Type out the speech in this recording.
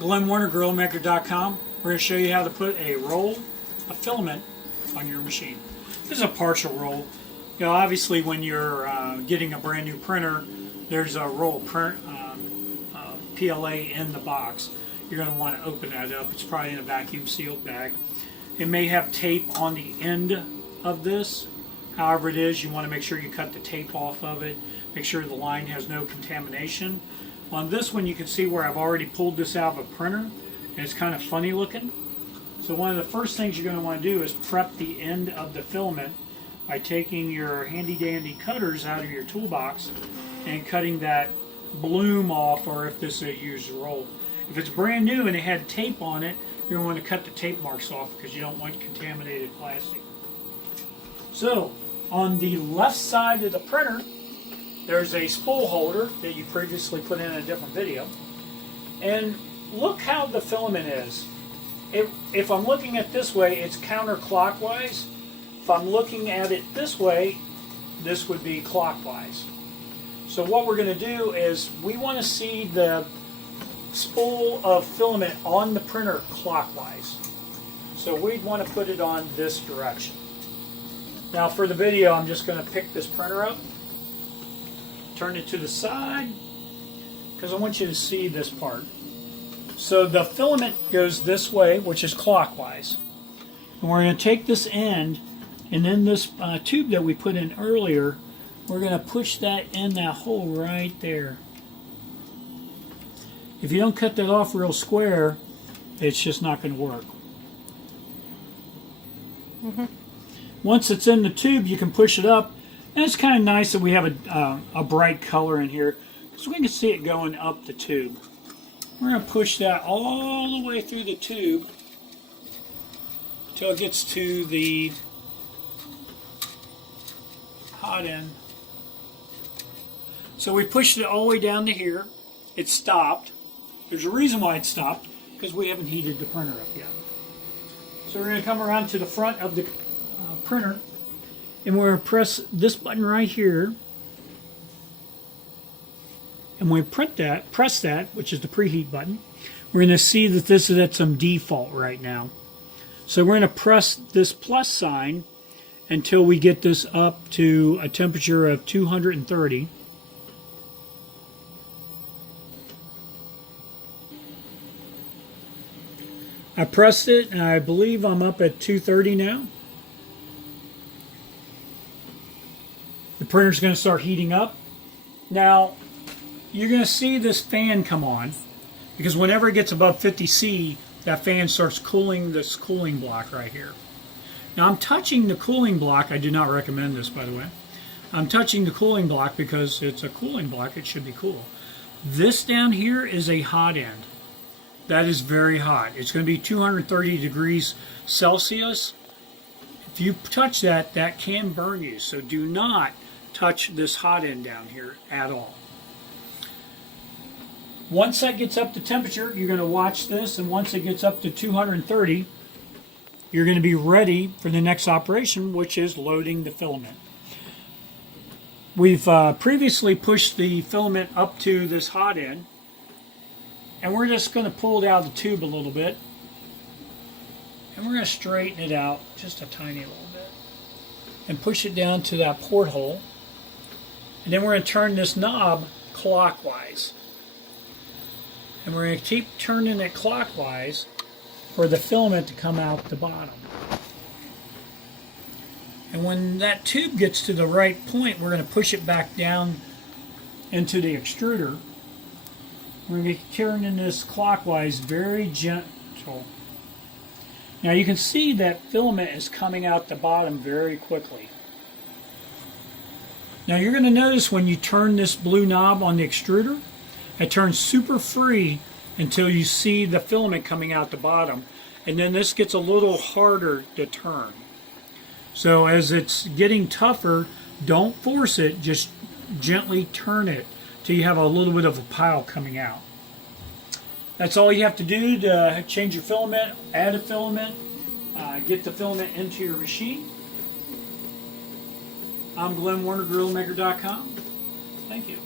GorillaMaker.com. We're going to show you how to put a roll of filament on your machine. This is a partial roll. You know, obviously when you're getting a brand new printer, there's a roll of PLA in the box. You're going to want to open that up. It's probably in a vacuum sealed bag. It may have tape on the end of this. However it is, you want to make sure you cut the tape off of it. Make sure the line has no contamination. On this one you can see where I've already pulled this out of a printer and it's kind of funny looking. So one of the first things you're going to want to do is prep the end of the filament by taking your handy dandy cutters out of your toolbox and cutting that bloom off, or if this is a used roll. If it's brand new and it had tape on it, you're going to want to cut the tape marks off because you don't want contaminated plastic. So on the left side of the printer there's a spool holder that you previously put in a different video, and look how the filament is. If I'm looking at this way, it's counterclockwise. If I'm looking at it this way, this would be clockwise. So what we're going to do is we want to see the spool of filament on the printer clockwise. So we'd want to put it on this direction. Now for the video, I'm just going to pick this printer up, turn it to the side, because I want you to see this part. So the filament goes this way, which is clockwise. And we're going to take this end, and then this tube that we put in earlier, we're going to push that in that hole right there. If you don't cut that off real square, it's just not going to work. Once it's in the tube, you can push it up, and it's kind of nice that we have a bright color in here, so we can see it going up the tube. We're going to push that all the way through the tube until it gets to the hot end. So we pushed it all the way down to here. It stopped. There's a reason why it stopped, because we haven't heated the printer up yet. So we're going to come around to the front of the printer, and we're going to press this button right here, and when we press that, which is the preheat button, we're going to see that this is at some default right now. So we're going to press this plus sign until we get this up to a temperature of 230. I pressed it, and I believe I'm up at 230 now. The printer's going to start heating up. Now, you're going to see this fan come on, because whenever it gets above 50°C, that fan starts cooling this cooling block right here. Now, I'm touching the cooling block. I do not recommend this, by the way. I'm touching the cooling block because it's a cooling block. It should be cool. This down here is a hot end. That is very hot. It's going to be 230 degrees Celsius. If you touch that, that can burn you. So do not touch this hot end down here at all. Once that gets up to temperature, you're going to watch this, and once it gets up to 230, you're going to be ready for the next operation, which is loading the filament. We've previously pushed the filament up to this hot end, and we're just going to pull it out of the tube a little bit, and we're going to straighten it out just a tiny little bit, and push it down to that porthole, and then we're going to turn this knob clockwise. And we're going to keep turning it clockwise for the filament to come out the bottom. And when that tube gets to the right point, we're going to push it back down into the extruder. We're going to be turning this clockwise, very gentle. Now you can see that filament is coming out the bottom very quickly. Now you're going to notice when you turn this blue knob on the extruder, it turns super free until you see the filament coming out the bottom, and then this gets a little harder to turn. So as it's getting tougher, don't force it, just gently turn it till you have a little bit of a pile coming out. That's all you have to do to change your filament, add a filament, get the filament into your machine. I'm Glenn Warner, GorillaMaker.com. Thank you.